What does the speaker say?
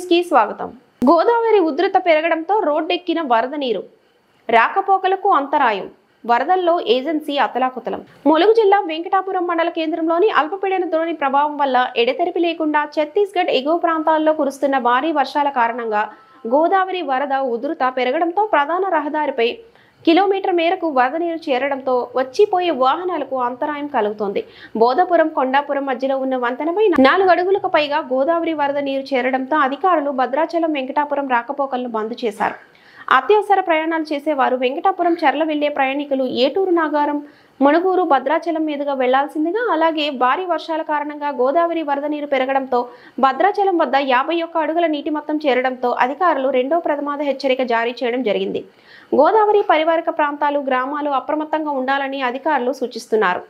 News కి స్వాగతం. గోదావరి ఉధృత పెరగడంతో రోడ్డెక్కిన వరద నీరు, రాకపోకలకు అంతరాయం. వరదల్లో ఏజెన్సీ అతలాకుతలం. ములుగు జిల్లా వెంకటాపురం మండల కేంద్రంలోని అల్పపీడన ద్రోణి ప్రభావం వల్ల ఎడతెరిపి లేకుండా ఛత్తీస్గఢ్ ఎగువ ప్రాంతాల్లో కురుస్తున్న భారీ వర్షాల కారణంగా గోదావరి వరద ఉధృత పెరగడంతో ప్రధాన రహదారిపై కిలోమీటర్ మేరకు వరద నీరు చేరడంతో వచ్చిపోయే వాహనాలకు అంతరాయం కలుగుతోంది. బోధపురం కొండాపురం మధ్యలో ఉన్న వంతెనపై 4 అడుగులకు పైగా గోదావరి వరద నీరు చేరడంతో అధికారులు భద్రాచలం వెంకటాపురం రాకపోకలను బంద్ చేశారు. అత్యవసర ప్రయాణాలు చేసేవారు వెంకటాపురం చెర్ల వెళ్లే ప్రయాణికులు ఏటూరు నాగారం, మునుగూరు, భద్రాచలం మీదుగా వెళ్లాల్సిందిగా, అలాగే భారీ వర్షాల కారణంగా గోదావరి వరద నీరు పెరగడంతో భద్రాచలం వద్ద 51 అడుగుల నీటి మొత్తం చేరడంతో అధికారులు 2వ ప్రమాద హెచ్చరిక జారీ చేయడం జరిగింది. గోదావరి పరివారక ప్రాంతాలు, గ్రామాలు అప్రమత్తంగా ఉండాలని అధికారులు సూచిస్తున్నారు.